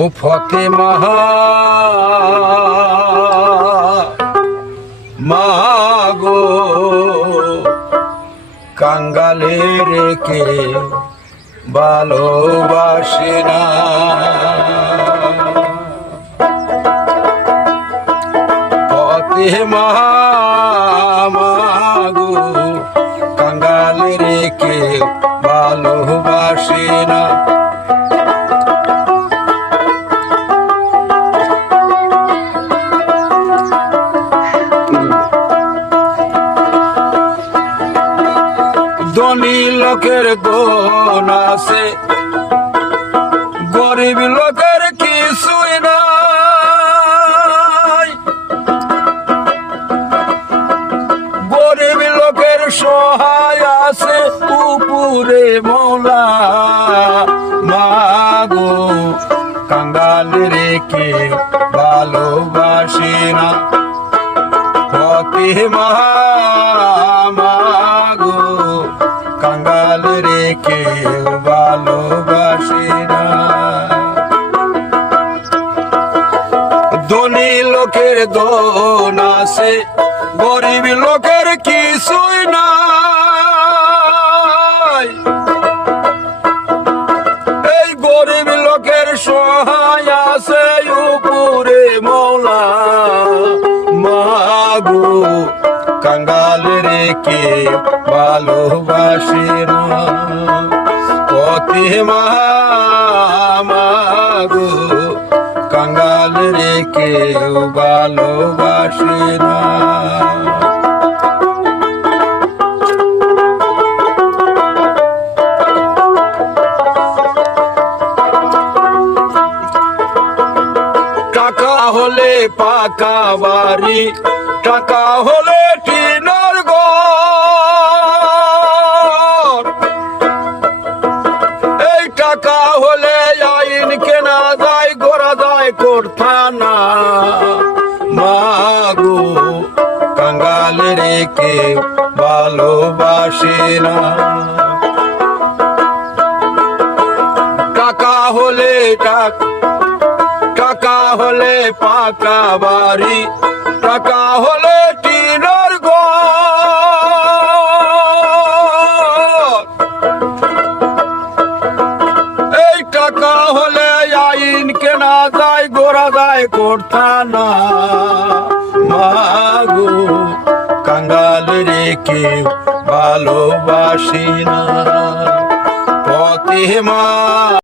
ও ফতেমা মাগো কাঙ্গালের কে ভালোবাসে না। ফতেমা মাগো কাঙ্গালের কে ভালোবাসে না। ধনী লোকের দোন আছে, গরিব লোকের কিছুই নাই। গরিব লোকের সহায় আছে উপরে মৌলা মাগো কাঙ্গালের কে ভালোবাসে না। ফতেমা মাগো কাঙ্গালের কে ভালোবাসে না। ধনী লোকের দোন আছে, গরিব লোকের কিছুই নাই। এই গরিব লোকের সহায় আছে উপরে মৌলা মাগো কাঙ্গালের কে ভালোবাসে না। ফতেমা মাগো কাঙ্গালের কে ভালোবাসে না। টাকা হলে পাকা বাড়ি, টাকা হলে টিনের ঘর, এই টাকা হলে আইন কেনা যায়, গোড়া যায় কোরথানা মাগো কাঙ্গালের কে ভালোবাসে না। টাকা হলে টাকা হলে পাকা বাড়ি, টাকা হলে টিনের ঘর, এই টাকা হলে আইন কেনা যায়, গোড়া যায় কোরথানা মাগো কাঙ্গালের কে ভালোবাসে না। ফতেমা